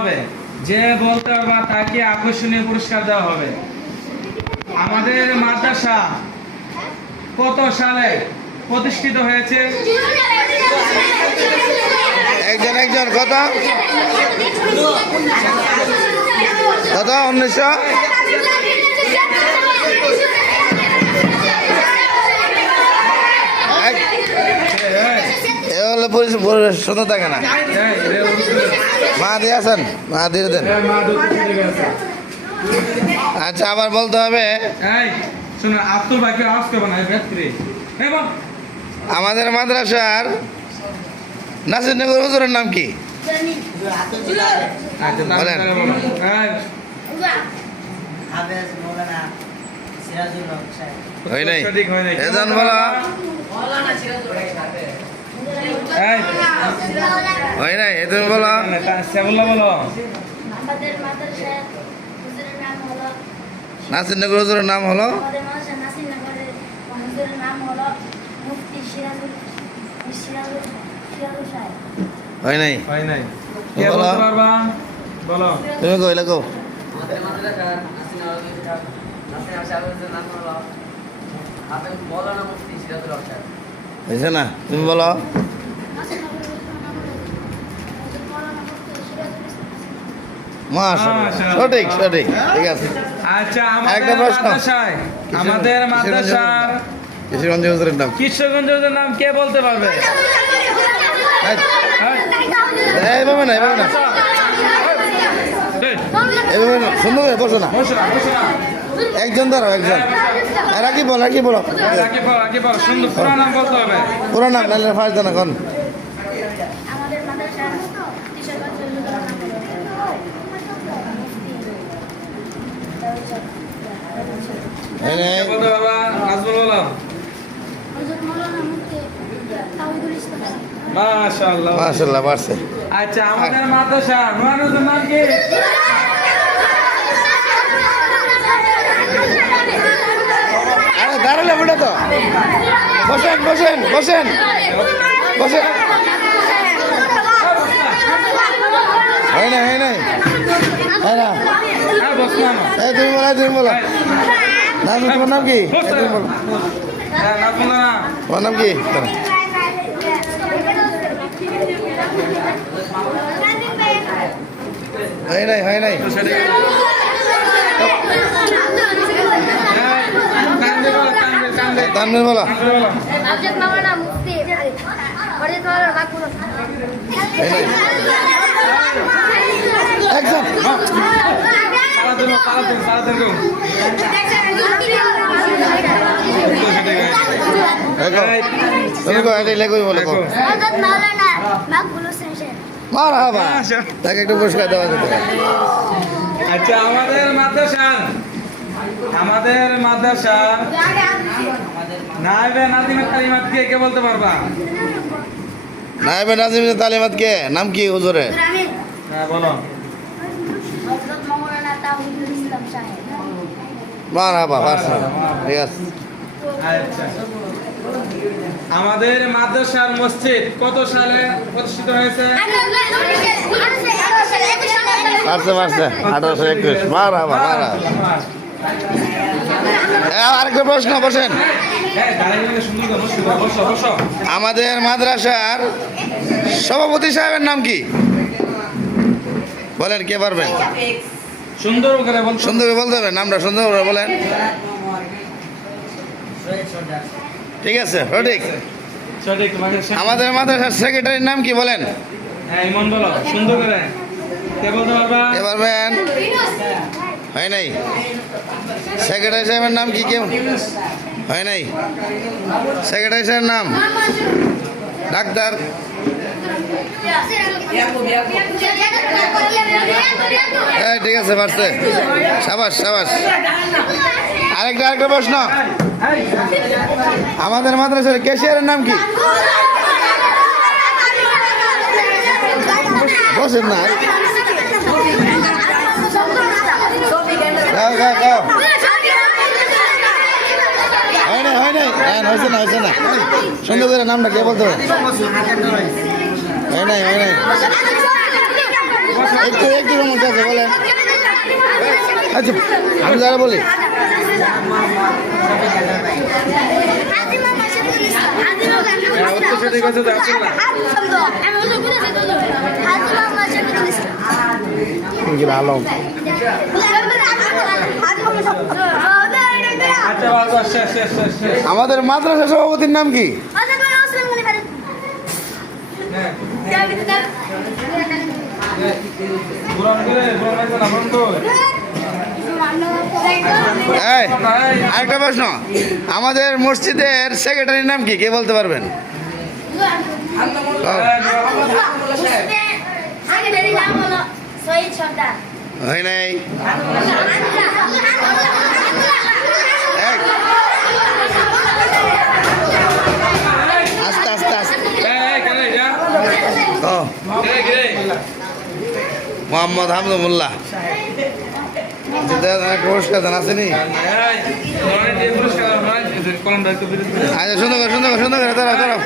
হবে। যে বলতে পারবা তাকে আকর্ষণীয় পুরস্কার দেওয়া হবে। আমাদের মাদ্রাসা কত সালে প্রতিষ্ঠিত হয়েছে? একজন একজন, কত? কত? উনিশশো? এক- হলে পরিবেশ সুন্দর থাকে না। মা দিয়ে আসেন মা দিয়ে দেন হ্যাঁ। আচ্ছা আবার বলতে হবে। আমাদের মাদ্রাসার নাসিরনগর হুজুরের নাম কি আচ্ছা, বলেন। হয় নাই। এজন বলো হয় নাই এ তুমি বলো। শ্যামলা বলো আমাদের মাদ্রাসার হুজুরের নাম হলো নাসিরনগর হুজুরের নাম হলো? আমাদের মাদ্রাসা নাসিরনগরের হুজুরের নাম হলো মুফতি সিরাজুল সিরাজুল সিরাজুল সাহেব। হয় নাই? হয় নাই। বলো। তুমি কইলে কো আমাদের মাদ্রাসার নাসির নাসির সাহেবের নাম হলো হয়েছে না? তুমি বলো। নাম মাশাআল্লাহ। সঠিক সঠিক ঠিক আছে। আচ্ছা আমাদের প্রশ্ন। মাদ্রাসায় আমাদের মাদ্রাসার কিশোরগঞ্জ হুজুরের নাম। নাম কে বলতে পারবে? এইভাবে না এইভাবে না। না। সুন্দর করে বসো না। একজন দাঁড়াও একজন। রাখি বল রাখি বলো। পুরো নাম বলতে হবে। পুরো নাম নাহলে ফার্স্ট জানা কোন আমাদের মাদ্রাসার কিশোরগঞ্জের হুজুরের নাম হলো হয় নাই কে বলতে পারবা নাজমুল বলো হুজুর মাওলানা মুফতি তাওহিদুল ইসলাম মাশাআল্লাহ। মাশাআল্লাহ পারছে আচ্ছা আমাদের মাদ্রাসা নুয়ানুদ্দিন নাম কি? আরে দাঁড়ালে বেটা তো। বসেন বসেন বসেন। বসেন। হয় নাই হয় নাই? হয় না? হ্যাঁ এই তুমি বলো তুমি বলো। নাম তোমার নাম কি? হ্যাঁ না তোমার নাম কি? হয় নাই হয় নাই কান্দে বলো কান্দে কান্দে তানভীর বলো কান্দে বলো আবজেক্ট মাওলানা মুফতি অরিজিৎ মাওলানা বাকুল হয় নাই একজন পালা দিন পালা দিন পালা দিন দেখো তুমি কো এটা লেখো বলে হাবা তাকে একটু পুরস্কার দেওয়া যেতে আচ্ছা আমাদের মাদ্রাসা। আমাদের মাদ্রাসা। নাইবে নাদিমের কালিমাত কে কে বলতে পারবা? নাইবে নাজিম তালিমাত কে? নাম কি হুজুরে হ্যাঁ বলো। ঠিক আছে। আচ্ছা। আমাদের মাদ্রাসার মসজিদ কত সালে প্রতিষ্ঠিত হয়েছে? পারছে পারছে। আঠারোশো একুশ মার মার আরেকটা প্রশ্ন বসেন। আমাদের মাদ্রাসার সভাপতি সাহেবের নাম কি? বলেন কে পারবেন সুন্দর সুন্দর বলতে হবে নামটা সুন্দর বলেন। ঠিক আছে সঠিক। সঠিক আমাদের মাদ্রাসার সেক্রেটারির নাম কি বলেন? হ্যাঁ হয় নাই? সেক্রেটারি সাহেবের নাম কি কেউ? হয় নাই? সেক্রেটারি সাহেবের নাম? ডাক্তার। হ্যাঁ ঠিক আছে পারছে। সাবাস সাবাস। আরেকটা আরেকটা প্রশ্ন। আমাদের মাদ্রাসার ক্যাশিয়ারের নাম কি? বসেন না। হয় নাই, হয় না হয়েছে না করে নামটা কে বলতে হবে নাই নাই। একটু একটু সমস্যা আছে, বলেন। আচ্ছা আমি যারা বলি শেষ আমাদের মাদ্রাসা সভাপতির নাম কি? হ্যাঁ আরেকটা প্রশ্ন। আমাদের মসজিদের সেক্রেটারির নাম কি? কে বলতে পারবেন? হয় নাই? আস্তে আস্তে আস্তে। মোহাম্মদ হামদুল্লাহ পুরস্কার দেন আসেনি আচ্ছা সুন্দর সুন্দর সুন্দর দাঁড়াও দাঁড়াও।